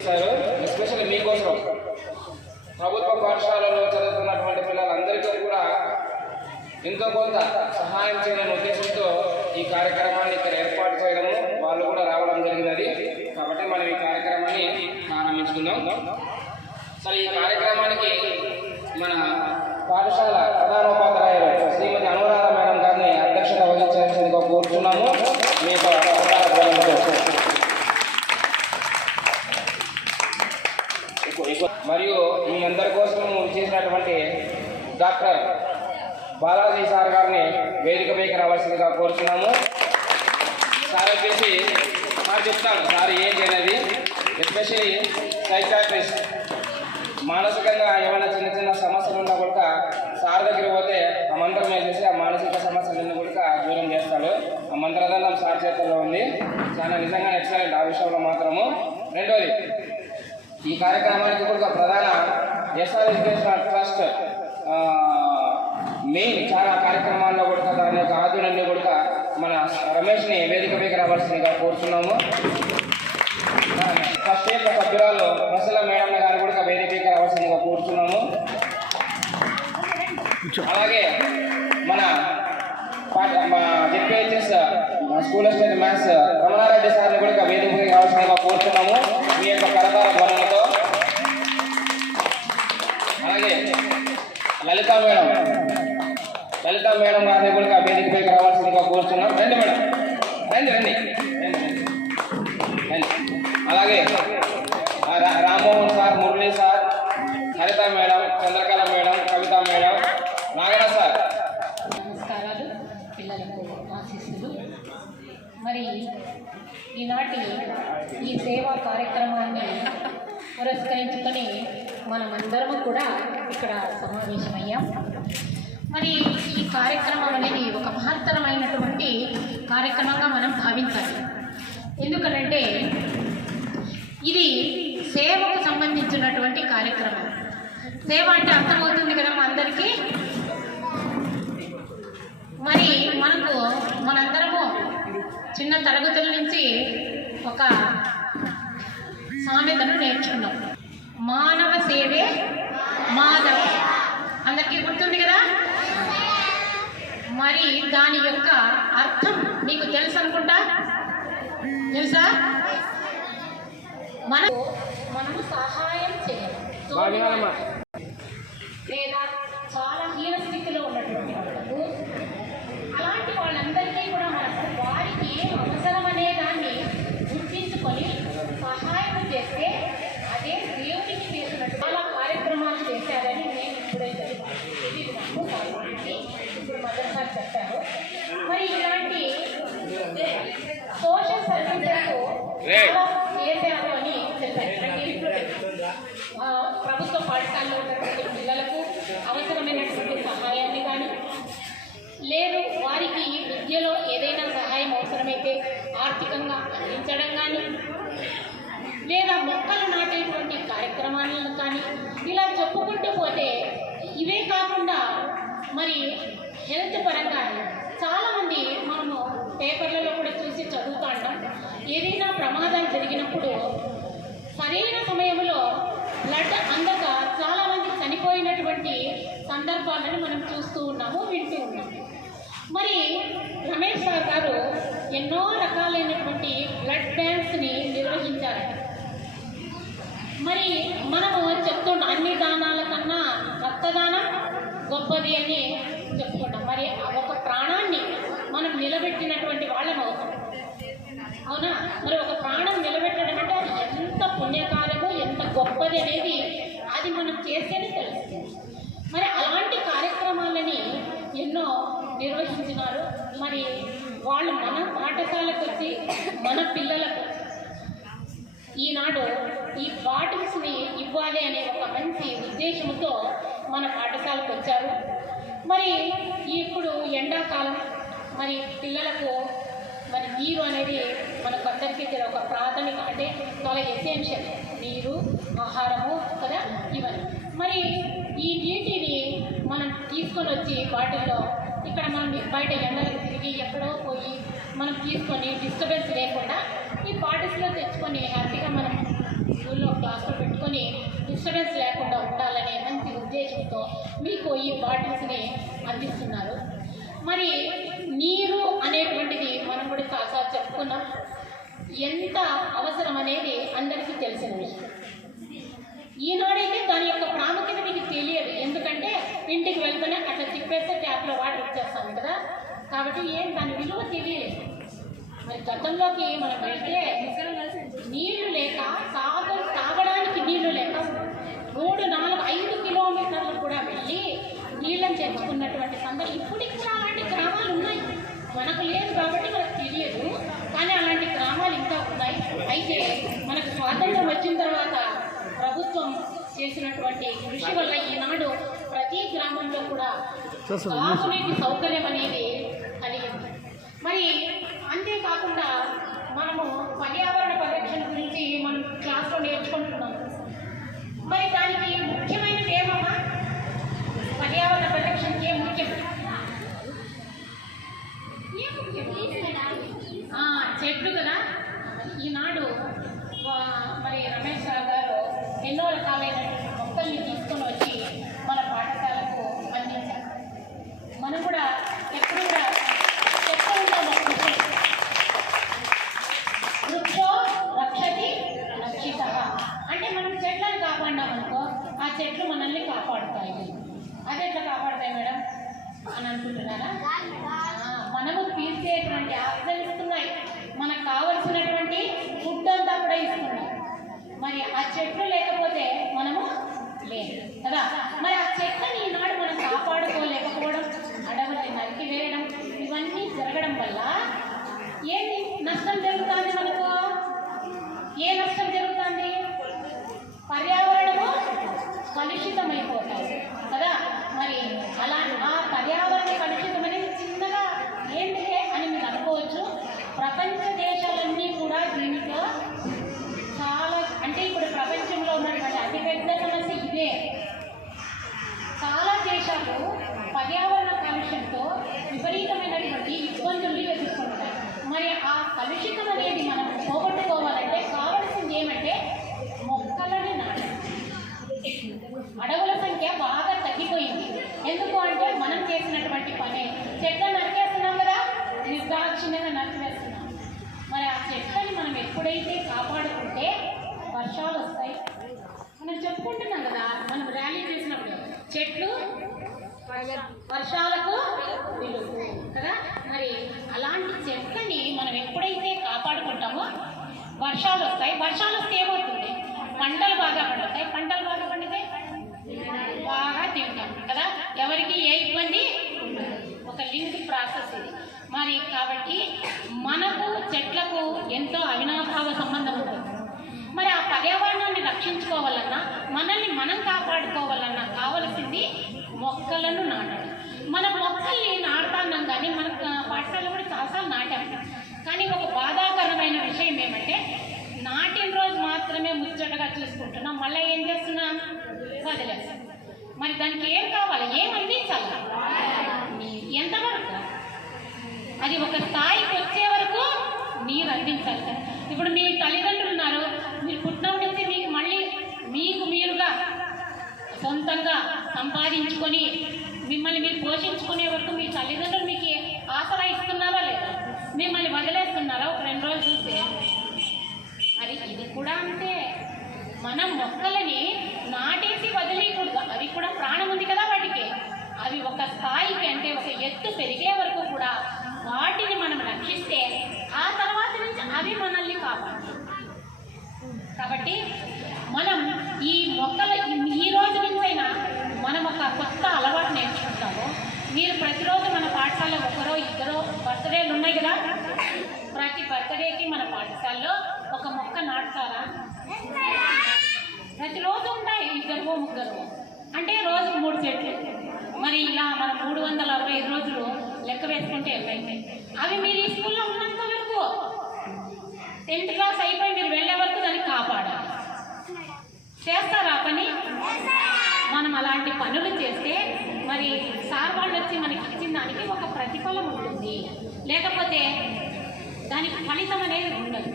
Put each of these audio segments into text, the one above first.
Especially మీకోసం ప్రభుత్వ పాఠశాలలో చదువుతున్నటువంటి పిల్లలందరికీ కూడా ఎంతో కొంత సహాయం చేయాలనే ఉద్దేశంతో ఈ కార్యక్రమాన్ని ఇక్కడ ఏర్పాటు చేయడము వాళ్ళు కూడా రావడం జరిగినది. కాబట్టి మనం ఈ కార్యక్రమాన్ని ప్రారంభించుకుందాం. సరే, ఈ కార్యక్రమానికి మన పాఠశాల ప్రధానోపాధ్యాయులు శ్రీమతి అనురాధ మేడం గారిని అధ్యక్షత వహించాల్సిందిగా కోరుతున్నాము. మీకు మరియు మీ అందరి కోసం చేసినటువంటి డాక్టర్ బాలాజీ సార్ గారిని వేదికపైకి రావాల్సిందిగా కోరుతున్నాము. సార్ వచ్చేసి సార్ చెప్తాను సార్ ఏంటి అనేది, ఎస్పెషల్లీ సైకాట్రిస్ట్. మానసికంగా ఏమైనా చిన్న చిన్న సమస్యలు ఉన్నా కూడా సార్ దగ్గర పోతే ఆ మంత్రం వేసేసి ఆ మానసిక సమస్యలన్నీ కూడా దూరం చేస్తాడు. ఆ మంత్రదండం సార్ చేతుల్లో ఉంది. చాలా నిజంగా ఎక్సలెంట్ ఆ విషయంలో మాత్రము. రెండోది, ఈ కార్యక్రమానికి కూడా ప్రధాన ఎస్ఆర్ ఎడ్యుకేషనల్ ట్రస్ట్ మెయిన్ చాలా కార్యక్రమాల్లో కూడా దాని యొక్క ఆధునాన్ని కూడా మన రమేష్ని వేదికపైకి రావాల్సిందిగా కోరుతున్నాము. ఫస్ట్ ఇయర్ సభ్యురాలు ప్రసల మేడం గారు కూడా వేదికపైకి రావాల్సిందిగా కోరుతున్నాము. అలాగే మన ZPHS school assistant maths Ramana Reddy సార్ని కూడా వేదికపైకి రావాల్సిందిగా కోరుతున్నాము మీ యొక్క కరతార ధ్వనులతో. అలాగే లలిత మేడం గారిని కూడా వేదికపైకి రావాల్సిందిగా కోరుతున్నాం. రండి మేడం, రండి రండి రండి. అలాగే రామ్మోహన్ సార్, మురళీ సార్, హరిత మేడం, చంద్రకళ మేడం, కవిత మేడం, నాగర సార్. నమస్కారాలు పిల్లలకు, ఆశీస్సులు. మరి ఈనాటి ఈ సేవా కార్యక్రమాన్ని పురస్కరించుకొని మనమందరము కూడా ఇక్కడ సమావేశమయ్యాం. మరి ఈ కార్యక్రమం అనేది ఒక మహత్తరమైనటువంటి కార్యక్రమంగా మనం భావించాలి. ఎందుకనంటే ఇది సేవకు సంబంధించినటువంటి కార్యక్రమం. సేవ అంటే అర్థమవుతుంది కదా మా అందరికీ. మరి మనందరము చిన్న తరగతుల నుంచి ఒక సామెతను నేర్చుకున్నాం. మానవ సేవే మాధవ. అందరికీ గుర్తుంది కదా. మరి దాని యొక్క అర్థం మీకు తెలుసు అనుకుంటా. తెలుసా? మనము సహాయం చేయాలి. లేదా చాలా హీన స్థితిలో ఉన్నటువంటి వాళ్ళకు, అలాంటి వాళ్ళందరికీ కూడా మనకు వారికి అవసరం అనే దాన్ని గుర్తించుకొని సహాయం చేస్తే అదే దేవుడికి చేసినట్టు. చాలా కార్యక్రమాలు చేశారని నేను ఇప్పుడైతే ఇప్పుడు మదర్ సార్ చెప్పారు. మరి ఇలాంటి సోషల్ సర్వీసెస్ చేశారు అని చెప్పారు. ప్రభుత్వ పాఠశాలలో ఉన్నటువంటి పిల్లలకు అవసరమైనటువంటి సహాయాన్ని కానీ, లేదు వారికి విద్యలో ఏదైనా సహాయం అవసరమైతే ఆర్థికంగా అందించడం కానీ, లేదా మొక్కలు నాటేటువంటి కార్యక్రమాలను కానీ, ఇలా చెప్పుకుంటూ పోతే ఇవే కాకుండా మరి హెల్త్ పరంగా చాలామంది మనము పేపర్లలో కూడా చూసి చదువుతూ ఉంటాం. ఏదైనా ప్రమాదాలు జరిగినప్పుడు సరైన సమయంలో బ్లడ్ అందక చాలామంది చనిపోయినటువంటి సందర్భాలను మనం చూస్తూ ఉన్నాము, వింటూ ఉన్నాము. మరి రమేష్ సార్ గారు ఎన్నో రకాలైనటువంటి బ్లడ్ బ్యాంక్స్ని నిర్వహించారు. మరి మనము చెప్తున్నాం అన్ని దానాల కన్నా రక్తదానం గొప్పది అని చెప్పుకుంటాం. మరి ఒక ప్రాణాన్ని మనం నిలబెట్టినటువంటి వాళ్ళం అవుతాం, అవునా? మరి ఒక ప్రాణం నిలబెట్టడం అంటే అది ఎంత పుణ్యకార్యమో, ఎంత గొప్పది అనేది అది మనం చేస్తేనే తెలుస్తుంది. మరి అలాంటి కార్యక్రమాలని ఎన్నో నిర్వహించినారు. మరి వాళ్ళు మన పాఠశాలకు వచ్చి మన పిల్లలకు ఈనాడు ఈ బాటిల్స్ని ఇవ్వాలి అనే ఒక మంచి ఉద్దేశంతో మన పాఠశాలకు వచ్చారు. మరి ఇప్పుడు ఎండాకాలం, మరి పిల్లలకు మరి నీరు అనేది మనకు అందరికీ ఒక ప్రాథమిక, అంటే చాలా ఎసెన్షియల్. నీరు, ఆహారము కదా, ఇవన్నీ. మరి ఈ నీటిని మనం తీసుకొని వచ్చి బాటిల్లో ఇక్కడ మనం బయట ఎండలకు తిరిగి ఎక్కడో పోయి మనం తీసుకొని డిస్టర్బెన్స్ లేకుండా ఈ పార్టీస్లో తెచ్చుకొని హ్యాపీగా మనం స్కూల్లో డిస్టర్బెన్స్ లేకుండా ఉండాలనే మంచి ఉద్దేశంతో మీకు ఈ బాటిల్స్ని అందిస్తున్నారు. మరి నీరు అనేటువంటిది మనం కూడా చాలా చెప్పుకున్నాం, ఎంత అవసరం అనేది అందరికీ తెలిసిన విషయం. ఈనాడైతే దాని యొక్క ప్రాముఖ్యత మీకు తెలియదు, ఎందుకంటే ఇంటికి వెళ్తూనే అట్లా తిప్పేస్తే ట్యాప్లో వాటర్ ఇచ్చేస్తాం కదా, కాబట్టి దాని విలువ తెలియలేదు. మరి గతంలోకి మనం వెళ్తే నీళ్లు లేక తాగడానికి నీళ్లు లేక 3, 4, 5 కిలోమీటర్లు కూడా వెళ్ళి నీళ్ళని తెచ్చుకున్నటువంటి సందర్భం ఇప్పటికి కూడా అలాంటి గ్రామాలు ఉన్నాయి. మనకు లేదు కాబట్టి మనకు తెలియదు, కానీ అలాంటి గ్రామాలు ఇంకా ఉన్నాయి. అయితే మనకు స్వాతంత్రం వచ్చిన తర్వాత ప్రభుత్వం చేసినటువంటి కృషి వల్ల ఈనాడు ప్రతి గ్రామంలో కూడా తాగునీటి సౌకర్యం అనేది కలిగింది. మరి అంతేకాకుండా మనము పర్యావరణ పరిరక్షణ గురించి మనం క్లాస్లో నేర్చుకుంటున్నాం. మరి దానికి ముఖ్యమైనది ఏమమ్మా? పర్యావరణ పరిరక్షణకి ఏం ముఖ్యం? చెట్లు కదా. ఈనాడు మరి రమేష్ రావు గారు ఎన్నో రకాలైనటువంటి మొక్కల్ని తీసుకొని వచ్చి మన పాఠశాలకు అందించారు. మనం కూడా ఎప్పుడు కూడా చెప్తూ ఉంటాం, వృక్షో రక్షతి రక్షిత అంటే మనం చెట్లను కాపాడినామనుకో ఆ చెట్లు మనల్ని కాపాడుతాయి. అది ఎట్లా కాపాడుతాయి మేడం అని అనుకుంటున్నారా? మనము పీల్చేటువంటి ఆక్సిజన్ ఇస్తున్నాయి, మనకు కావలసినటువంటి ఫుడ్ అంతా కూడా ఇస్తున్నాయి. మరి ఆ చెట్లు లేకపోతే మనము లేదు కదా. మరి ఆ చెట్లని ఈనాడు మనం కాపాడుకోలేకపోవడం, అడవులని నరికివేయడం, ఇవన్నీ జరగడం వల్ల ఏది నష్టం జరుగుతుంది మనకు? ఏ నష్టం జరుగుతుంది? పర్యావరణము కలుషితమైపోతుంది కదా. మరి అలా ఆ పర్యావరణ కలుషితం అనేది చిన్నగా ఏంటి అని మీరు అనుకోవచ్చు. ప్రపంచ దేశాలన్నీ కూడా దీంట్లో చాలా, అంటే ఇప్పుడు ప్రపంచంలో ఉన్నటువంటి అతిపెద్ద సమస్య ఇదే. చాలా దేశాలు పర్యావరణ కాలుష్యంతో విపరీతమైనటువంటి ఇబ్బందులు ఎదుర్కొంటాయి. మరి ఆ కలుషితం అనేది మనం పోగొట్టుకోవాలంటే కావాల్సింది ఏమంటే మొక్కలని నాటడం. అడవుల సంఖ్య బాగా తగ్గిపోయింది. ఎందుకు అంటే మనం చేసినటువంటి పని, చెట్లను నరికేస్తున్నాం కదా, నిర్దాక్షిణ్యంగా నరికివేస్తున్నాం. మరి ఆ చెట్లని మనం ఎప్పుడైతే కాపాడుకుంటే వర్షాలు వస్తాయి. మనం చెప్పుకుంటున్నాం కదా, మనం ర్యాలీ చేసినప్పుడు చెట్లు వర్షాలకు నిలువు కదా. మరి అలాంటి చెట్లని మనం ఎప్పుడైతే కాపాడుకుంటామో వర్షాలు వస్తాయి. వర్షాలు వస్తే ఏమవుతుంది? పంటలు బాగా పండుతాయి. పంటలు బాగా పండితే బాగా తింటాం కదా. ఎవరికి ఏ ఇబ్బంది? ఒక లింక్ ప్రాసెస్ ఇది. మరి కాబట్టి మనకు చెట్లకు ఎంతో అవినాభావ సంబంధం ఉంటుంది. మరి ఆ పర్యావరణాన్ని రక్షించుకోవాలన్నా, మనల్ని మనం కాపాడుకోవాలన్నా కావలసింది మొక్కలను నాటడం. మనం మొక్కల్ని నాటుతున్నాం, కానీ మన పాఠశాలలో కూడా చాలాసార్లు నాటాం. కానీ ఒక బాధాకరమైన విషయం ఏమంటే నాటిన రోజు మాత్రమే ముచ్చటగా చూసుకుంటున్నాం, మళ్ళీ ఏం చేస్తున్నాం? వదిలేస్తాం. మరి దానికి ఏం కావాలి? ఏం అందించాలి? ఎంతవరకు? అది ఒక స్థాయికి వచ్చే వరకు నీరు అందించాలి కదా. ఇప్పుడు మీ తల్లిదండ్రులు ఉన్నారు, మీరు పుట్టినప్పటి నుంచి మీకు మళ్ళీ మీకు మీరుగా సొంతంగా సంపాదించుకొని మిమ్మల్ని మీరు పోషించుకునే వరకు మీ తల్లిదండ్రులు మీకు ఆసరా ఇస్తున్నారా లేదా? మిమ్మల్ని వదిలేస్తున్నారా ఒక 2 రోజులు చూస్తే? మరి ఇది కూడా అంతే. మనం మొక్కలని నాటేసి వదిలేయకూడదు, అవి కూడా ప్రాణం ఉంది కదా వాటికి. అవి ఒక స్థాయికి, అంటే ఒక ఎత్తు పెరిగే వరకు కూడా వాటిని మనం రక్షిస్తే ఆ తర్వాత నుంచి అవి మనల్ని కాపాడుతాయి. కాబట్టి మనం ఈ మొక్కలు ఈ రోజు నుంచైనా మనం ఒక కొత్త అలవాటు నేర్చుకుంటాము. మీరు ప్రతిరోజు మన పాఠశాలలో 1, 2 బర్త్డేలు ఉన్నాయి కదా, ప్రతి బర్త్డేకి మన పాఠశాలలో ఒక మొక్క నాటుతారా? ప్రతిరోజు ఉంటాయి 2, 3 అంటే రోజుకు 3 చెట్లు. మరి ఇలా మనం 365 రోజులు లెక్క వేసుకుంటే ఎన్నైతే అవి మీరు ఈ స్కూల్లో ఉన్నంత వరకు 10th క్లాస్ అయిపోయి మీరు వెళ్ళే వరకు దాన్ని కాపాడాలి. చేస్తారా పని? మనం అలాంటి పనులు చేస్తే మరి సార్ వాళ్ళు వచ్చి మనకి ఇచ్చిన దానికి ఒక ప్రతిఫలం ఉంటుంది, లేకపోతే దానికి ఫలితం అనేది ఉండదు.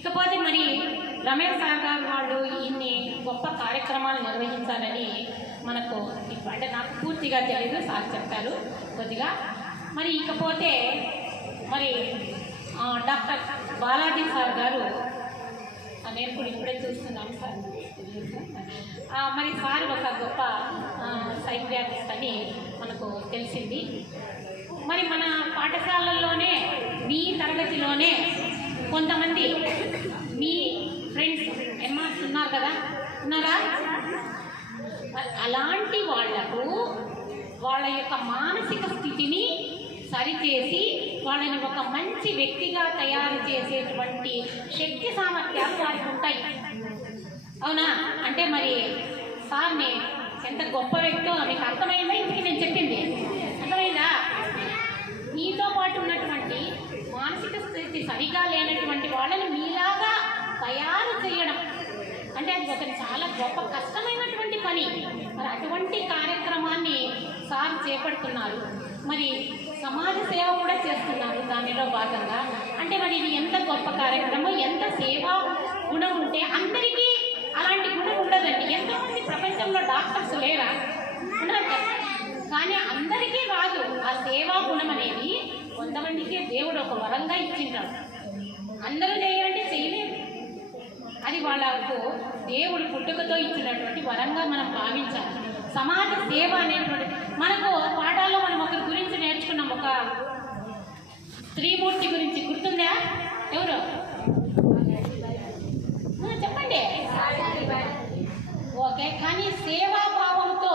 ఇకపోతే మరి రమేష్ సార్ గారు వాళ్ళు ఇన్ని గొప్ప కార్యక్రమాలు నిర్వహించాలని మనకు అంటే నాకు పూర్తిగా తెలియదు, సార్ చెప్పారు కొద్దిగా. మరి ఇకపోతే మరి డాక్టర్ బాలాజీ సార్ గారు, నేను కూడా ఇప్పుడే చూస్తున్నాను సార్, మరి సార్ ఒక గొప్ప సైకియాట్రిస్ట్ అని మనకు తెలిసింది. మరి మన పాఠశాలల్లోనే మీ తరగతిలోనే కొంతమంది మీ ఫ్రెండ్స్ ఎంఆర్స్ ఉన్నారు కదా, ఉన్నారా? అలాంటి వాళ్లకు వాళ్ళ యొక్క మానసిక స్థితిని సరిచేసి వాళ్ళని ఒక మంచి వ్యక్తిగా తయారు చేసేటువంటి శక్తి సామర్థ్యాలు వారికి ఉంటాయి. అవునా? అంటే మరి సార్ని ఎంత గొప్ప వ్యక్తో మీకు అర్థమైందా? ఇంటికి నేను చెప్పింది అర్థమైందా? మీతో పాటు ఉన్నటువంటి మానసిక స్థితి సరిగా లేనటువంటి వాళ్ళని మీలాగా తయారు చేయడం అంటే అది ఒక చాలా గొప్ప కష్టమైనటువంటి పని. మరి అటువంటి కార్యక్రమాన్ని సార్ చేపడుతున్నారు. మరి సమాజ సేవ కూడా చేస్తున్నారు దానిలో భాగంగా. అంటే మరి ఇది ఎంత గొప్ప కార్యక్రమం, ఎంత సేవా గుణం ఉంటే అందరికీ అలాంటి గుణం ఉండదండి. ఎంతోమంది ప్రపంచంలో డాక్టర్స్ లేరా? ఉన్నారు కదా. కానీ అందరికీ రాదు ఆ సేవా గుణం అనేది. కొంతమందికి దేవుడు ఒక వరంగా ఇచ్చింటాడు. అందరూ చేయాలంటే చేయలేదు. అది వాళ్ళకు దేవుడు పుట్టుకతో ఇచ్చినటువంటి వరంగా మనం భావించాలి. సమాజ సేవ అనేటువంటి మనకు పాఠాల్లో మనం ఒకరి గురించి నేర్చుకున్నాం. ఒక స్త్రీమూర్తి గురించి గుర్తుందా? ఎవరు చెప్పండి. ఓకే, కానీ సేవాభావంతో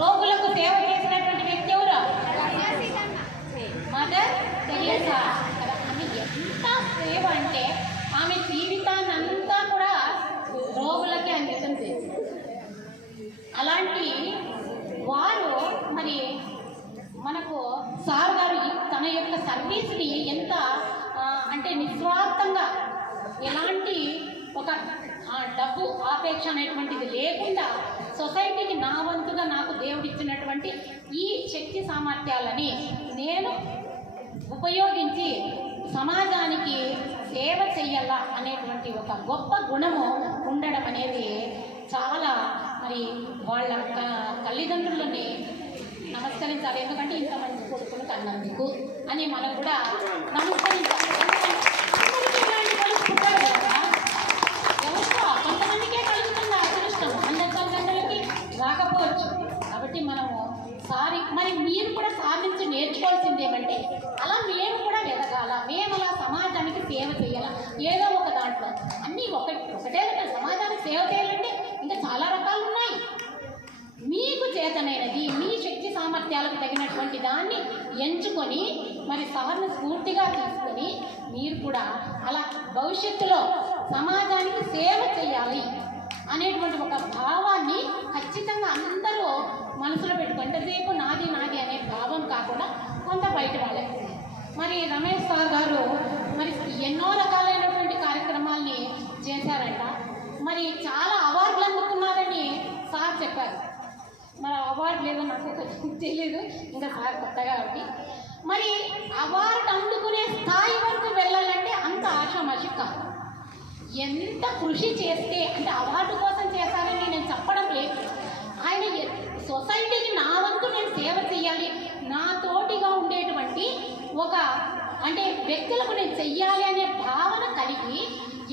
రోగులకు సేవ చేసినటువంటి వ్యక్తి ఎవరు? Mother Teresa. ఆమె ఎంత సేవ అంటే ఆమె జీవితాన్ని అంతా కూడా రోగులకి అంకితం చేసింది. అలాంటి వారు మరి మనకు సార్ గారు తన యొక్క సర్వీస్ని ఎంత అంటే నిస్వార్థంగా ఎలాంటి ఒక డబ్బు ఆపేక్ష అనేటువంటిది లేకుండా సొసైటీకి నా వంతుగా నాకు దేవుడిచ్చినటువంటి ఈ శక్తి సామర్థ్యాలని నేను ఉపయోగించి సమాజానికి సేవ చెయ్యాలా అనేటువంటి ఒక గొప్ప గుణము ఉండడం అనేది చాలా మరి వాళ్ళ తల్లిదండ్రులని నమస్కరించాలి. ఎందుకంటే ఇంత మంచి కొడుకులు కన్నందుకు అని మనం కూడా నమస్కరించాలి. అందరికీ ఇలాంటి కలుసుకుంటారు కదా, ఎవరికో కొంతమందికే కలుగుతుంది అదృష్టం, అందరి తల్లిదండ్రులకి రాకపోవచ్చు. కాబట్టి మనము మరి మీరు కూడా సార్ నుంచి నేర్చుకోవాల్సింది ఏమంటే అలా మేము కూడా ఎదగాల, మేము అలా సమాజానికి సేవ చేయాలా. ఏదో ఒక దాంట్లో అన్నీ ఒకటే సమాజానికి సేవ చేయాలంటే ఇంకా చాలా రకాలు ఉన్నాయి. మీకు చేతనైనది మీ శక్తి సామర్థ్యాలకు తగినటువంటి దాన్ని ఎంచుకొని మరి సార్ను స్ఫూర్తిగా తీసుకొని మీరు కూడా అలా భవిష్యత్తులో సమాజానికి సేవ చేయాలి అనేటువంటి ఒక భావాన్ని ఖచ్చితంగా అందరూ మనసులో పెట్టుకుంటేసేపు నాది నాది అనే భావం కాకుండా కొంత బయట వాళ్ళే. మరి రమేష్ సార్ గారు మరి ఎన్నో రకాలైనటువంటి కార్యక్రమాల్ని చేశారంట. మరి చాలా అవార్డులు అందుకున్నారని సార్ చెప్పారు. మరి అవార్డు లేదో నాకు తెలియదు, ఇంకా సార్ కొత్తగా కాబట్టి. మరి అవార్డు అందుకునే స్థాయి వరకు వెళ్ళాలంటే అంత ఆషామాషి కాదు. ఎంత కృషి చేస్తే అంటే అవార్డు కోసం చేశారని నేను చెప్పడం లేదు. ఆయన సొసైటీకి నా వంతు నేను సేవ చేయాలి, నా తోటిగా ఉండేటువంటి ఒక అంటే వ్యక్తులకు నేను చెయ్యాలి అనే భావన కలిగి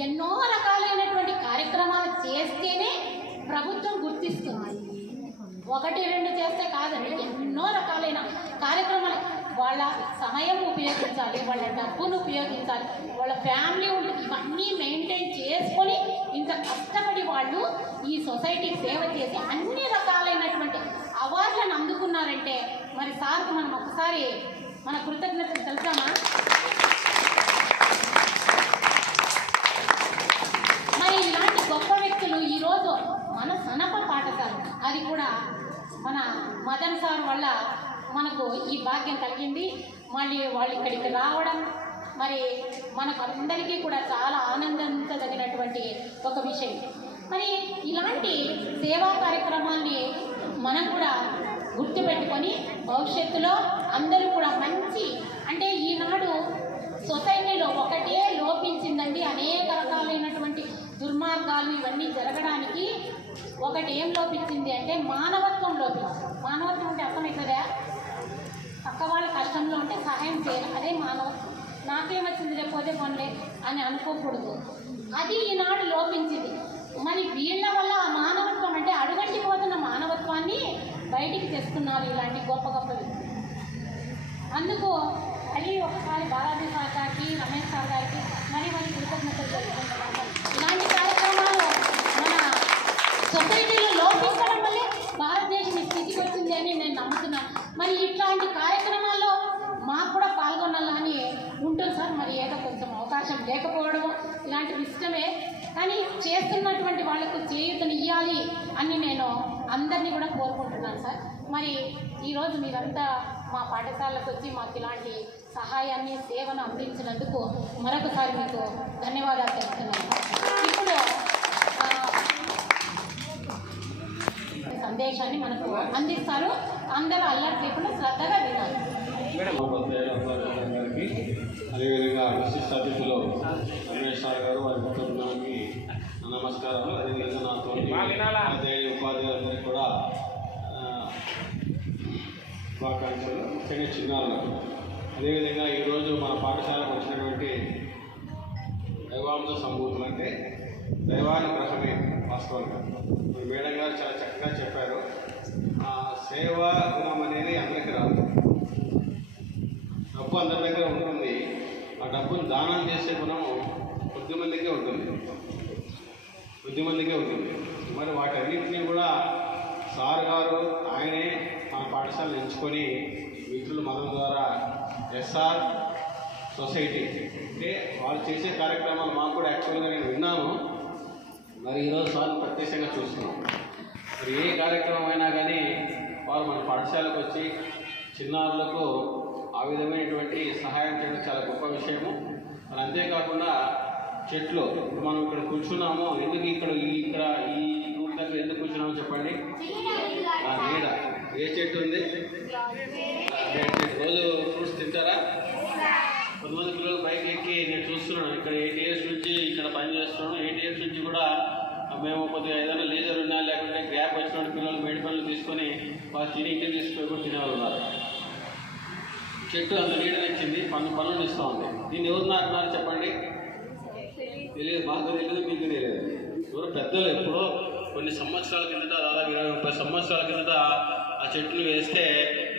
ఎన్నో రకాలైనటువంటి కార్యక్రమాలు చేస్తేనే ప్రభుత్వం గుర్తిస్తుంది. 1-2 చేస్తే కాదండి, ఎన్నో రకాలైన కార్యక్రమాలు. వాళ్ళ సమయం ఉపయోగించాలి, వాళ్ళ డబ్బును ఉపయోగించాలి, వాళ్ళ ఫ్యామిలీ ఉంటుంది, ఇవన్నీ మెయింటైన్ చేసుకొని ఇంత కష్టపడి వాళ్ళు ఈ సొసైటీకి సేవ చేసి అన్ని రకాలైనటువంటి అవార్డులను అందుకున్నారంటే మరి సార్కు మనం ఒకసారి మన కృతజ్ఞతలు తెలుసామా? మరి ఇలాంటి గొప్ప వ్యక్తులు ఈరోజు మన సనప పాఠశాల, అది కూడా మన మదన్ సార్ వల్ల మనకు ఈ భాగ్యం కలిగింది. మళ్ళీ వాళ్ళు ఇక్కడికి రావడం మరి మనకు అందరికీ కూడా చాలా ఆనందించదగినటువంటి ఒక విషయం. మరి ఇలాంటి సేవా కార్యక్రమాల్ని మనం కూడా గుర్తుపెట్టుకొని భవిష్యత్తులో అందరూ కూడా మంచి అంటే ఈనాడు సొసైటీలో ఒకటే లోపించిందండి. అనేక రకాలైనటువంటి దుర్మార్గాలు ఇవన్నీ జరగడానికి ఒకటి ఏం లోపించింది అంటే మానవత్వం లోపించింది. మానవత్వం అంటే అర్థమవుతుందా? పక్క వాళ్ళ కష్టంలో ఉంటే సహాయం చేయాలి, అదే మానవత్వం. నాకేమొచ్చింది లేకపోతే పనులే అని అనుకోకూడదు, అది ఈనాడు లోపించింది. మరి వీళ్ళ వల్ల ఆ మానవత్వం అంటే అడుగంటి పోతున్న మానవత్వాన్ని బయటికి తెస్తున్నారు ఇలాంటి గొప్ప గొప్ప వ్యక్తులు. అందుకు మళ్ళీ ఒకసారి బాలాజీ సార్ గారికి, రమేష్ సార్ గారికి మరి కృతజ్ఞతలు తెలుసుకుంటున్నాను. ఇలాంటి కార్యక్రమాలు మన సొసైటీలో లోపించడం వల్లే భారతదేశం ఈ స్థితికి వచ్చింది అని నేను నమ్ముతున్నాను. మరి ఇట్లాంటి కార్యక్రమాల్లో మాకు కూడా పాల్గొనాలని ఉంటుంది సార్. మరి ఏదో కొంచెం అవకాశం లేకపోవడం ఇలాంటివి ఇష్టమే, కానీ చేస్తున్నటువంటి వాళ్లకు చేయూతనియ్యాలి అని నేను అందరినీ కూడా కోరుకుంటున్నాను సార్. మరి ఈరోజు మీరంతా మా పాఠశాలకు వచ్చి మాకు ఇలాంటి సహాయాన్ని సేవను అందించినందుకు మరొకసారి మీకు ధన్యవాదాలు తెలుపుతున్నాను. ఇప్పుడు సందేశాన్ని మనకు అందిస్తారు, అందరూ అల్లరి లేకుండా శ్రద్ధగా వినాలి. అదేవిధంగా విశిష్ట అతిథులు రమేష్ సార్ గారు, వారి కుటుంబానికి నమస్కారాలు. అదేవిధంగా నాతో ఉపాధ్యాయులందరికీ కూడా శుభాకాంక్షలు, ముఖ్యంగా చిన్నారులకు. అదేవిధంగా ఈరోజు మన పాఠశాలకు వచ్చినటువంటి దైవాంశ సంభూతులు అంటే దైవానుగ్రహమే వాస్తవంగా. మేడం గారు చాలా చక్కగా చెప్పారు. సేవా గుణం అనేది అందరికీ రాదు. డబ్బు అందరి దగ్గర ఉంటుంది, ఆ డబ్బును దానం చేసే గుణం కొద్దిమందికే ఉంటుంది. మరి వాటన్నింటినీ కూడా సార్ గారు ఆయనే మన పాఠశాలను ఎంచుకొని మిత్రులు మదం ద్వారా ఎస్ఆర్ సొసైటీ అంటే వాళ్ళు చేసే కార్యక్రమాలు మాకు కూడా యాక్చువల్గా నేను విన్నాను. మరి ఈరోజు సార్ ప్రత్యక్షంగా చూస్తున్నాం. మరి ఏ కార్యక్రమం అయినా కానీ వారు మన పాఠశాలకు వచ్చి చిన్నారులకు ఆ విధమైనటువంటి సహాయం చేయడం చాలా గొప్ప విషయము. మరి అంతేకాకుండా చెట్లు, ఇప్పుడు మనం ఇక్కడ కూర్చున్నాము, ఎందుకు ఇక్కడ ఈ రూట్ దగ్గర ఎందుకు కూర్చున్నామో చెప్పండి. ఆ నీడ, ఏ చెట్టు ఉంది? రోజు ఫ్రూట్స్ తింటారా? కొంతమంది పిల్లలు బైక్ ఎక్కి నేను చూస్తున్నాను, ఇక్కడ 8 years నుంచి ఇక్కడ పని చేస్తున్నాను. 8 years నుంచి కూడా మేము కొద్దిగా ఏదైనా లేజర్ ఉన్నా లేకుంటే గ్యాప్ వచ్చినప్పుడు పిల్లలు మేడి పనులు తీసుకొని వాళ్ళు తిని ఇంటికి తీసుకొని కూడా తినేవాళ్ళు ఉన్నారు. చెట్టు అంత నీడనిచ్చింది, పనులు ఇస్తూ ఉంది. దీన్ని ఎవరు నాటున్నారు చెప్పండి? తెలియదు, మాకు తెలియదు, మీకు తెలియదు. ఎవరు పెద్దలు ఎప్పుడో కొన్ని సంవత్సరాల కిందట, దాదాపు 20-30 సంవత్సరాల కిందట ఆ చెట్టును వేస్తే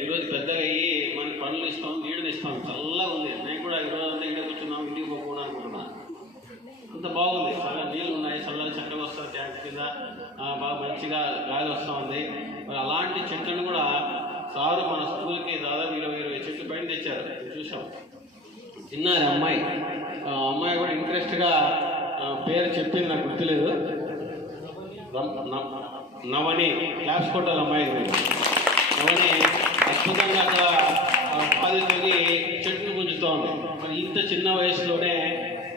ఈరోజు పెద్దగా అయ్యి మనకి పనులు ఇస్తాం, నీడని ఇస్తాం. చల్లగా ఉంది. నేను కూడా ఈరోజు అంతా ఇంటికి కూర్చున్నాం, ఇంటికి పోకూడదు అనుకుంటున్నాను. అంత బాగుంది, చాలా నీళ్ళు ఉన్నాయి, చల్లగా చక్కగా వస్తుంది. ట్యాంక్ కింద బాగా మంచిగా గాలి వస్తూ ఉంది. మరి అలాంటి చెట్లను కూడా సారు మన స్కూల్కి దాదాపు 20 చెట్లు పైన తెచ్చారు, చూసాం. చిన్నారి అమ్మాయి కూడా ఇంట్రెస్ట్గా పేరు చెప్పింది, నాకు గుర్తులేదు. నవని క్లాప్స్ కొట్టాలి అమ్మాయి. నవని అద్భుతంగా అక్కడ ఉపాధితోని చెట్టును గుంజుతూ ఉంది. మరి ఇంత చిన్న వయసులోనే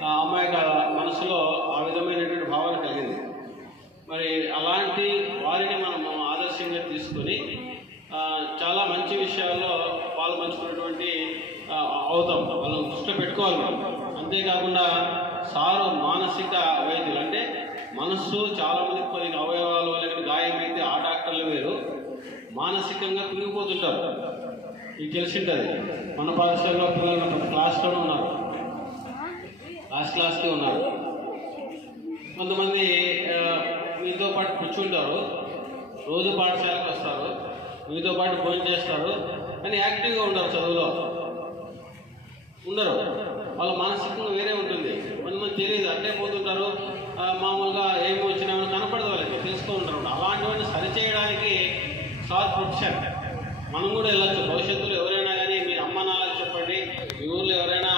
ఆ అమ్మాయి మనసులో ఆ విధమైనటువంటి భావన కలిగింది. మరి అలాంటి వారిని మనం ఆదర్శంగా తీసుకొని చాలా మంచి విషయాల్లో పాల్పంచుకున్నటువంటి అవుతాం. వాళ్ళని దృష్టిలో పెట్టుకోవాలి మనం. అంతేకాకుండా సారు మానసిక వైద్యులు, అంటే మనస్సు చాలామందికి కొన్ని అవయవాలు లేకపోతే గాయమైతే ఆ డాక్టర్లు వేరు, మానసికంగా కుంగిపోతుంటారు. మీకు తెలిసింటుంది, మన పాఠశాలలో పిల్లలు క్లాస్లోనే ఉన్నారు, క్లాస్కి ఉన్నారు. కొంతమంది మీతో పాటు కూర్చుంటారు, రోజు పాఠశాలకు వస్తారు, మీతో పాటు భోజనం చేస్తారు, కానీ యాక్టివ్గా ఉండరు, చదువులో ఉండరు. వాళ్ళ మానసికంగా వేరే ఉంటుంది. కొంతమంది తెలియదు, అట్టే పోతుంటారు, మామూలుగా ఏమి వచ్చినా కనపడదు, వాళ్ళకి తెలుస్తూ ఉంటారు. అలాంటివన్నీ సరిచేయడానికి సార్ ప్రొఫెషన్. మనం కూడా వెళ్ళచ్చు భవిష్యత్తులో. ఎవరైనా కానీ మీ అమ్మ నాన్నకి చెప్పండి, మీ ఊళ్ళో ఎవరైనా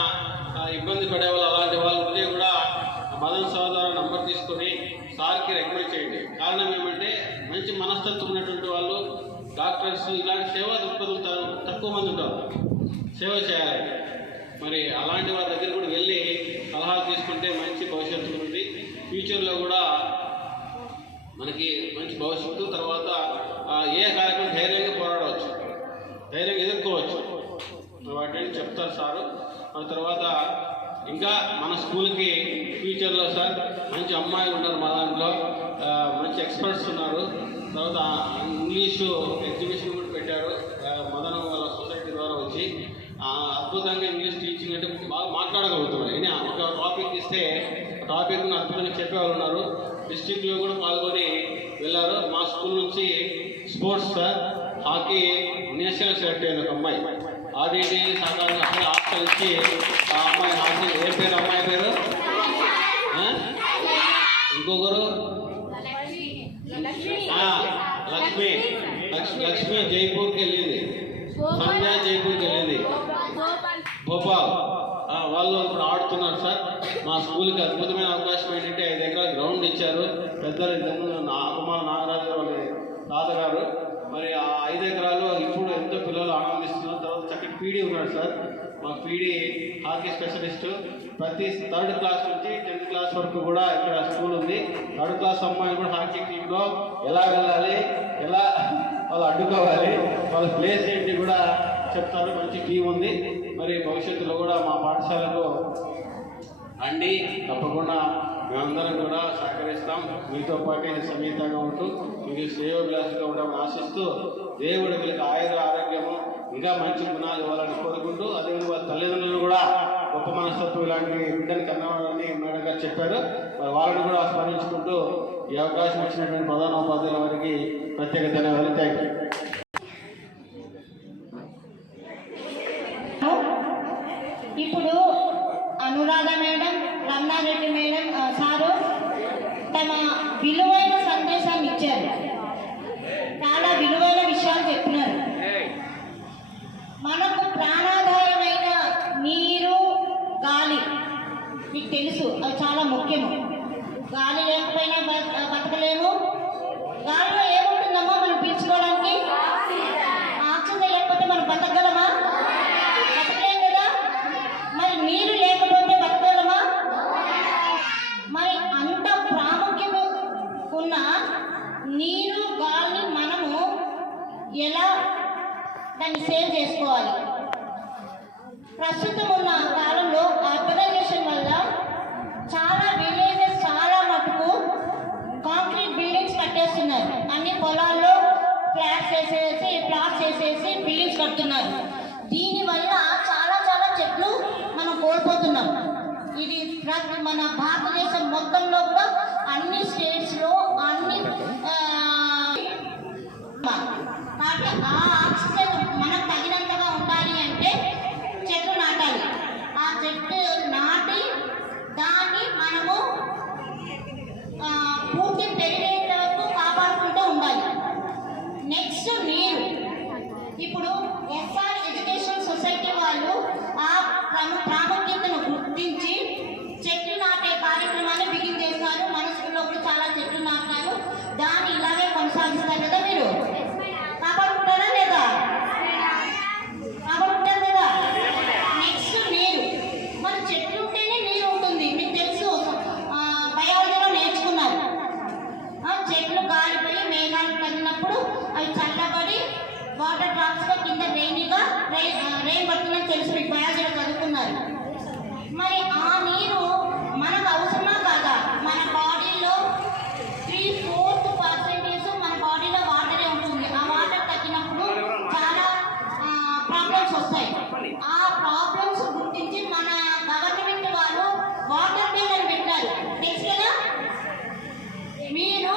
ఇబ్బంది పడేవాళ్ళు అలాంటి వాళ్ళు ఉంటే కూడా మదన్ సార్ ద్వారా నంబర్ తీసుకొని సార్కి రికమెండ్ చేయండి. కారణం ఏమంటే మంచి మనస్తత్వం ఉన్నటువంటి వాళ్ళు, డాక్టర్స్, ఇలాంటి సేవా దృక్పథం తక్కువ మంది ఉంటారు సేవ చేయాలి. మరి అలాంటి వారి దగ్గర కూడా వెళ్ళి సలహాలు తీసుకుంటే మంచి భవిష్యత్తు ఉంది. ఫ్యూచర్లో కూడా మనకి మంచి భవిష్యత్తు. తర్వాత ఏ కార్యక్రమం ధైర్యంగా పోరాడవచ్చు, ధైర్యంగా ఎదుర్కోవచ్చు. వాటిని చెప్తారు సారు. ఆ తర్వాత ఇంకా మన స్కూల్కి ఫ్యూచర్లో సార్ మంచి అమ్మాయిలు ఉన్నారు మా దాంట్లో, మంచి ఎక్స్పర్ట్స్ ఉన్నారు. తర్వాత ఇంగ్లీషు ఎగ్జిబిషన్ కూడా పెట్టారు మదన వాళ్ళ సొసైటీ ద్వారా వచ్చి. అద్భుతంగా ఇంగ్లీష్ టీచింగ్ అంటే బాగా మాట్లాడగలుగుతున్నారు. ఒక టాపిక్ ఇస్తే టాపిక్ను అద్భుతంగా చెప్పేవాళ్ళు ఉన్నారు. డిస్ట్రిక్ట్లో కూడా పాల్గొని వెళ్ళారు. మా స్కూల్ నుంచి sports sir hockey national select అయింది ఒక అమ్మాయి. ఆర్డీటీ సహకారం అసలు హాస్టల్ ఇచ్చి ఆ అమ్మాయి హాకీ ఏ పేరు అమ్మాయి పేరు ఇంకొకరు లక్ష్మి జైపూర్కి వెళ్ళింది, సంధ్య జైపూర్కి వెళ్ళింది, భోపాల్. వాళ్ళు ఇప్పుడు ఆడుతున్నారు సార్. మా స్కూల్కి అద్భుతమైన అవకాశం ఏంటంటే 5 ఎకరాల గ్రౌండ్ ఇచ్చారు పెద్దలు. అకుమాల నాగరాజు వాళ్ళ తాతగారు. మరి ఆ 5 ఎకరాలు ఇప్పుడు ఎంతో పిల్లలు ఆనందిస్తున్నారు. తర్వాత చక్కటి పీడీ ఉన్నాడు సార్. మా పీడీ హాకీ స్పెషలిస్టు. ప్రతి 3rd క్లాస్ నుంచి 10th క్లాస్ వరకు కూడా ఇక్కడ స్కూల్ ఉంది. 3rd క్లాస్ అమ్మాయిలు కూడా హాకీ టీంలో ఎలా వెళ్ళాలి, ఎలా వాళ్ళు అడ్డుకోవాలి, వాళ్ళ ప్లేస్ ఏంటి కూడా చెప్తారు. మంచి టీం ఉంది. మరి భవిష్యత్తులో కూడా మా పాఠశాలకు రండి, తప్పకుండా మేమందరం కూడా సహకరిస్తాం. మీతో పాటు సమీతంగా ఉంటూ మీకు శ్రేయోభిలాషగా ఉండమని ఆశిస్తూ దేవుడి వీళ్ళకి ఆయుధ ఆరోగ్యము ఇంకా మంచి గుణాలు ఇవ్వాలని కోరుకుంటూ, అదేవిధంగా వాళ్ళ తల్లిదండ్రులు కూడా గొప్ప మనస్తత్వం ఇలాంటి బిడ్డని కన్నవాళ్ళని మేడం గారు చెప్పారు. వాళ్ళని కూడా స్మరించుకుంటూ ఈ అవకాశం ఇచ్చినటువంటి ప్రధానోపాధ్యాయుల వారికి ప్రత్యేక ధన్యవాదాలు. Thank you. ఇప్పుడు Anuradha madam, Ramanareddy madam sir తమ విలువైన సందేశాన్ని ఇచ్చారు. చాలా విలువైన విషయాలు చెప్పినారు. మనకు ప్రాణాధారమైన నీరు, గాలి మీకు తెలుసు, అది చాలా ముఖ్యము. గాలి లేకపోయినా బతకలేము. గాలిలో ఏముంటుందమ్మా మనం పీల్చుకోవడానికి? ఆక్సిజన్ లేకపోతే మనం బతకగలమా? బతకలేం కదా. మరి నీరు లేకపోతే బతకగలమా? మరి అంత ప్రాముఖ్యత ఉన్న నీరు, గాలిని మనము ఎలా దాన్ని సేవ్ చేసుకోవాలి? ప్రస్తుతం ఉన్న కాలంలో అర్బనైజేషన్ వల్ల చాలా విలేజెస్ చాలా మటుకు కాంక్రీట్ బిల్డింగ్స్ కట్టేస్తున్నారు. అన్ని పొలాల్లో ఫ్లాట్స్ వేసేసి బిల్డింగ్స్ కడుతున్నారు. దీనివల్ల చాలా చాలా చెట్లు మనం కోల్పోతున్నాం. ఇది మన భారతదేశం మొత్తంలో కూడా అన్ని స్టేట్స్లో అన్ని కాబట్టి ఆ ఆక్సిజన్ మనకు తగినంతగా ఉండాలి అంటే చెట్లు నాటాలి. ఆ చెట్టు నాటి దాన్ని మనము పూర్తి పెరిగేంత వరకు కాపాడుకుంటూ ఉండాలి. నెక్స్ట్ నీరు. ఇప్పుడు ఎస్ఆర్ ఎడ్యుకేషన్ సొసైటీ వాళ్ళు ఆ ప్రాముఖ్యతను గుర్తించి చెట్లు నాటే కార్యక్రమాన్ని బిగిన్ చేస్తారు. మన స్కూల్లో కూడా చాలా చెట్లు నాటారు. దాన్ని ఇలాగే కొనసాగిస్తారు కదా. మీరు కాపాడుకుంటారా లేదా? కాపాడుకుంటారు కదా. నెక్స్ట్ నీరు. మన చెట్లు ఉంటేనే నీరు ఉంటుంది. మీకు తెలుసు, బయాలజీలో నేర్చుకున్నారు. చెట్లు గాలిపై మేఘాలు తగినప్పుడు అవి చల్లబడి వాటర్ డ్రాప్స్గా కింద రెయిన్ పడుతుందని తెలుసు. మీకు బయాలజీలో చదువుకున్నారు. మరి ఆ నీరు మనకు అవసరమా కాదా? మన బాడీలో 3/4% మన బాడీలో వాటరే ఉంటుంది. ఆ వాటర్ తగ్గినప్పుడు చాలా ప్రాబ్లమ్స్ వస్తాయి. ఆ ప్రాబ్లమ్స్ గుర్తించి మన గవర్నమెంట్ వాళ్ళు వాటర్ బిల్ అని పెట్టారు. తెలుసు కదా. మీరు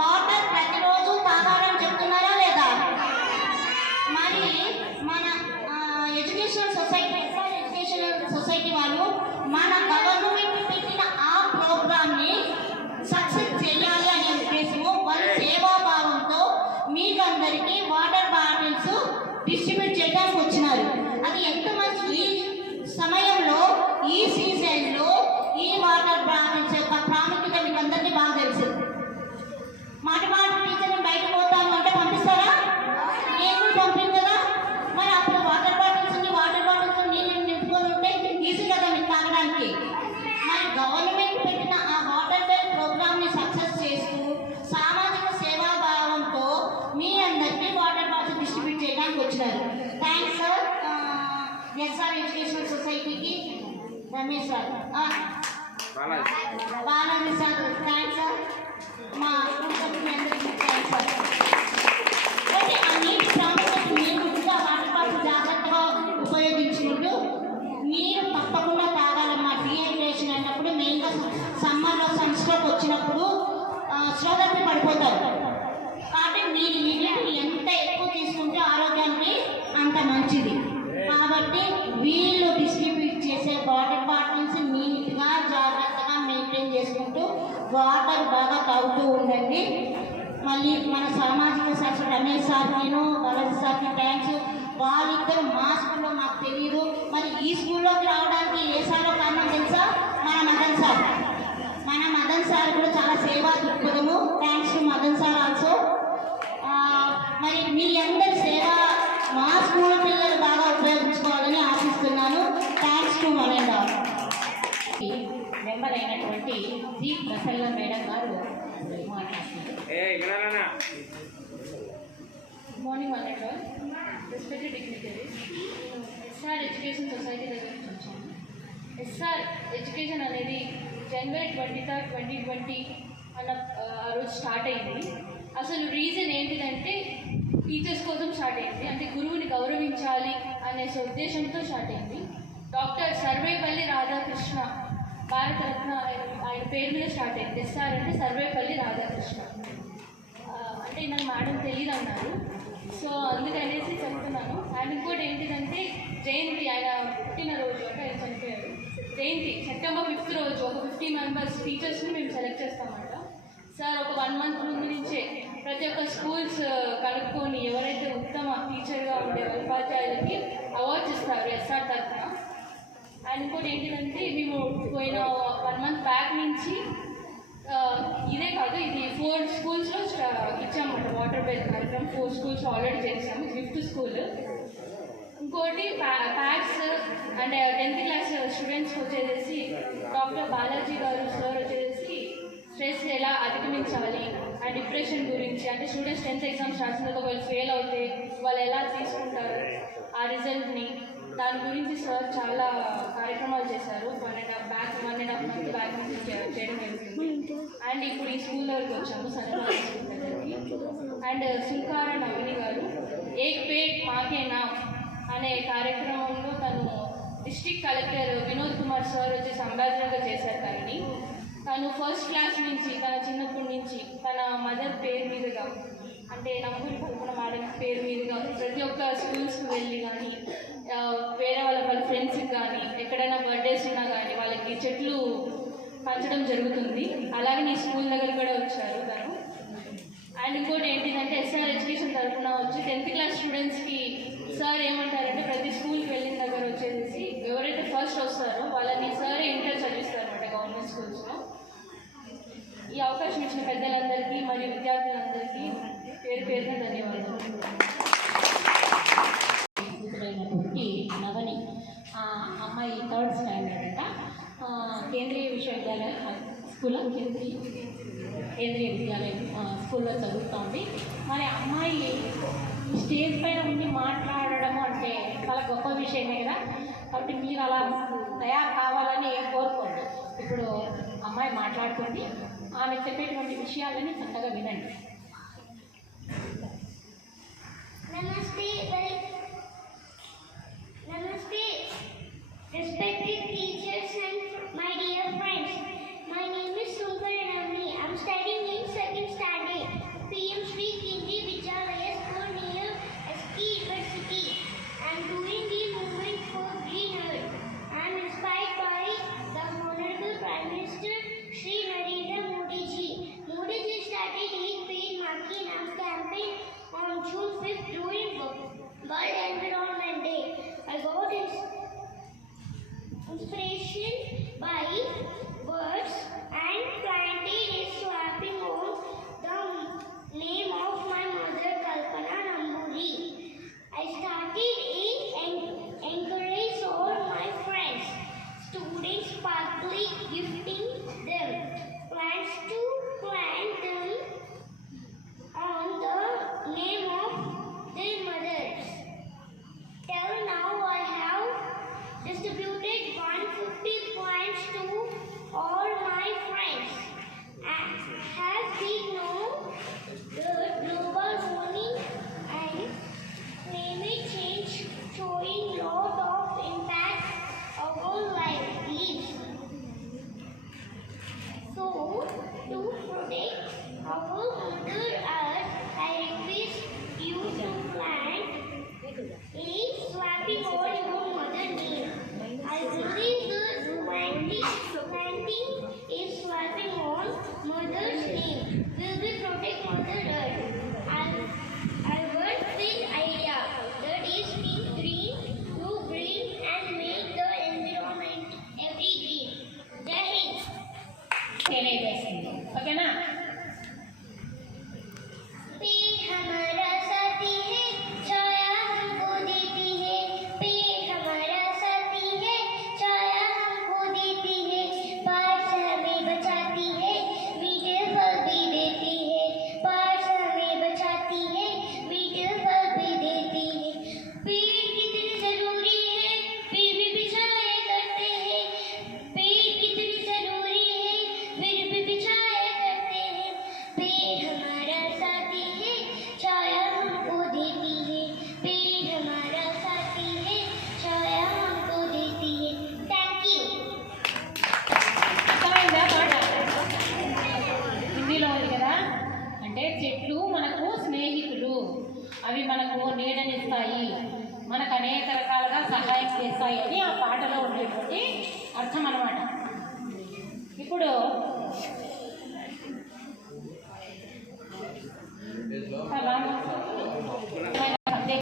వాటర్ ప్రతిరోజు తాగాలని చెప్తున్నారా లేదా? మరి మన ఎడ్యుకేషన్ సొసైటీ వాళ్ళు మన Ramesh sir, Balaji Balaji sir, thanks sir. మా కుటుంబ అందరికీ థ్యాంక్స్ సార్. ఓకే, ఆ నీటి ప్రాముఖ్యత మీరు కూడా వాటర్ పాటు జాగ్రత్తగా ఉపయోగించుకుంటూ నీరు తప్పకుండా తాగాలమ్మా. డిహైడ్రేషన్ అయినప్పుడు మెయిన్గా సమ్మర్లో సన్స్ట్రోక్ వచ్చినప్పుడు శ్రోతలు పడిపోతారు. కాబట్టి మీరు ఈ నీటిని ఎంత ఎక్కువ తీసుకుంటే ఆరోగ్యానికి అంత మంచిది. కాబట్టి వీళ్ళు డిస్ట్రిబ్యూట్ చేసే వాటర్ బాటిల్స్ నీట్గా జాగ్రత్తగా మెయింటైన్ చేసుకుంటూ వాటర్ బాగా తాగుతూ ఉండండి. మళ్ళీ మన సామాజిక శాస్త్ర రమేష్ సార్కిను బాలాజీ సార్కి థ్యాంక్స్. వాళ్ళిద్దరు మా స్కూల్లో మాకు తెలియదు. మరి ఈ స్కూల్లోకి రావడానికి ఏ సారో కారణం తెలుసా? మన మదన్ సార్. మన మదన్ సార్ కూడా చాలా సేవా దృక్పథము. Thanks to Madan sir also. మరి మీ అందరి సేవ మా స్కూల్ పిల్లలు బాగా ఉపయోగించుకోవాలని ఆశిస్తున్నాను. Thanks to one and all. Member అయినటువంటి జి ప్రసల్ల మేడం గారు మాట్లాడుతున్నారు. Good morning one and all. Respected dignitaries, SR education society దగ్గర నుంచి వచ్చాను. ఎస్ఆర్ ఎడ్యుకేషన్ అనేది జనవరి 23, 2020 అన్న ఆ రోజు స్టార్ట్ అయింది. అసలు రీజన్ ఏంటిదంటే టీచర్స్ కోసం స్టార్ట్ అయింది. అంటే గురువుని గౌరవించాలి అనే ఉద్దేశంతో స్టార్ట్ అయింది. డాక్టర్ సర్వేపల్లి రాధాకృష్ణ భారతరత్న ఆయన పేరు మీద స్టార్ట్ అయింది. ఎస్ఆర్ అంటే సర్వేపల్లి రాధాకృష్ణ. అంటే నాకు మేడం తెలియదు అన్నారు, సో అందుకనేసి చెప్తున్నాను. అండ్ ఇంకోటి ఏంటిదంటే జయంతి, ఆయన పుట్టినరోజు అంటే ఆయన చనిపోయారు. జయంతి సెప్టెంబర్ 5th రోజు ఒక 50 మెంబర్స్ టీచర్స్ని మేము సెలెక్ట్ చేస్తామంట. సార్ ఒక 1 month ముందు నుంచే ప్రతి ఒక్క స్కూల్స్ కలుపుకొని ఎవరైతే ఉత్తమ టీచర్గా ఉండే ఉపాధ్యాయులకి అవార్డ్స్ ఇస్తారు ఎస్ఆర్ తరఫున. అండ్ ఇంకోటి ఏంటిదంటే మేము పోయిన 1 month బ్యాక్ నుంచి ఇదే కాదు, ఇది 4 schools ఇచ్చామన్నమాట. వాటర్ బెల్ కార్యక్రమం 4 schools ఆల్రెడీ చేసాము. ఇది 5th school. ఇంకోటి ప్యాక్స్ అండ్ 10th class స్టూడెంట్స్కి వచ్చేసి డాక్టర్ బాలాజీ గారు సార్ వచ్చేసి స్ట్రెస్ ఎలా అధిగమించాలి అండ్ డిప్రెషన్ గురించి, అంటే స్టూడెంట్స్ 10th ఎగ్జామ్స్ రాసినాక వాళ్ళు ఫెయిల్ అవుతే వాళ్ళు ఎలా తీసుకుంటారు ఆ రిజల్ట్ని, దాని గురించి సార్ చాలా కార్యక్రమాలు చేశారు. 1.5 month బ్యాక్ నుంచి చేయడం జరుగుతుంది. అండ్ ఇప్పుడు ఈ స్కూల్ దగ్గరికి వచ్చాము, సన్నబాబు స్కూల్ దగ్గరికి. అండ్ సుల్కార నవీని గారు ఏక్ పేట్ మాకే నామ్ అనే కార్యక్రమంలో తను district collector Vinod Kumar sir వచ్చేసి అంబాసిడర్గా చేశారు. తను 1st class నుంచి తన చిన్నప్పటి నుంచి తన మదర్ పేరు మీదుగా, అంటే నంబూరి కల్పన మేడం పేరు మీదుగా ప్రతి ఒక్క స్కూల్స్కి వెళ్ళి కానీ వేరే వాళ్ళ ఫ్రెండ్స్కి కానీ ఎక్కడైనా బర్త్డేస్ ఉన్నా కానీ వాళ్ళకి చెట్లు పంచడం జరుగుతుంది. అలాగే నీ స్కూల్ దగ్గర కూడా వచ్చారు తను. అండ్ ఇంకోటి ఏంటిదంటే ఎస్ఆర్ ఎడ్యుకేషన్ తరఫున వచ్చి 10th class స్టూడెంట్స్కి సార్ ఏమంటారంటే ప్రతి స్కూల్కి వెళ్ళిన దగ్గర వచ్చేసి ఎవరైతే ఫస్ట్ వస్తారో వాళ్ళని సారే ఇంటర్ చదివిస్తారు అన్నమాట గవర్నమెంట్ స్కూల్స్లో. ఈ అవకాశం ఇచ్చిన పెద్దలందరికీ మరియు విద్యార్థులందరికీ పేరు పేరున ధన్యవాదాలు. కూతురైనటువంటి నవని, అమ్మాయి 3rd standard అంట. కేంద్రీయ విశ్వవిద్యాలయం స్కూల్లో కేంద్రీయ విద్యాలయం స్కూల్లో చదువుతోంది. మరి అమ్మాయి స్టేజ్ పైన ఉండి మాట్లాడడం అంటే చాలా గొప్ప విషయమే కదా. కాబట్టి మీరు అలా తయారు కావాలని కోరుకోండి. ఇప్పుడు అమ్మాయి మాట్లాడుతుంది, ఆమె చెప్పేటువంటి విషయాలని చక్కగా వినండి. Namaste, respected teachers and my dear friends. My name is Sunkar Navani. I am studying in 2nd standard, PM Sri Kendriya Vidyalaya School near SK University. I am doing the movement for green earth. I am inspired by the Honorable Prime Minister Shri Narendra Modi ji. Modi ji started Ek Ped Maa Ke Naam campaign on June 5th during World Environment Day. I got inspiration by birds and planted a swapping on the name of my mother Kalpana Namburi. I started encourage all my friends, students, partly gifting them plants to plant them on the name of their mothers. Till now I have distributed 150 Our Mother Earth, I request you to plant a swapping all your mother name. I believe the planting is swapping all mother's name will be protect Mother Earth. I work with idea that is being green to green and make the environment every green. Jai Hind. తెలియజేస్తుంది. ఓకేనా? पेड़ हमारा साथी है, छाया हमको देती है। पेड़ हमारा साथी है, छाया हमको देती है। पास हमें बचाती है, मीठे फल भी देती है। पास हमें बचाती है, मीठे फल भी देती है। पेड़ कितने जरूरी है, फिर भी बिछाए करते हैं। पेड़ कितने जरूरी है, फिर भी बिछाए करते हैं। पेड़ हमारा साथी है, छाया हमको देती है। पेड़ हमारा साथी है, छाया हमको देती है। Thank you. అర్థమైందా పాట? హిందీలో ఉంది కదా. అంటే చెట్లు మనకు స్నేహితులు, అవి మనకు నీడనిస్తాయి, మనకు అనేక రకాలుగా సహాయం చేస్తాయి అని ఆ పాటలో ఉండేటువంటి అర్థం అన్నమాట. ఇప్పుడు అలా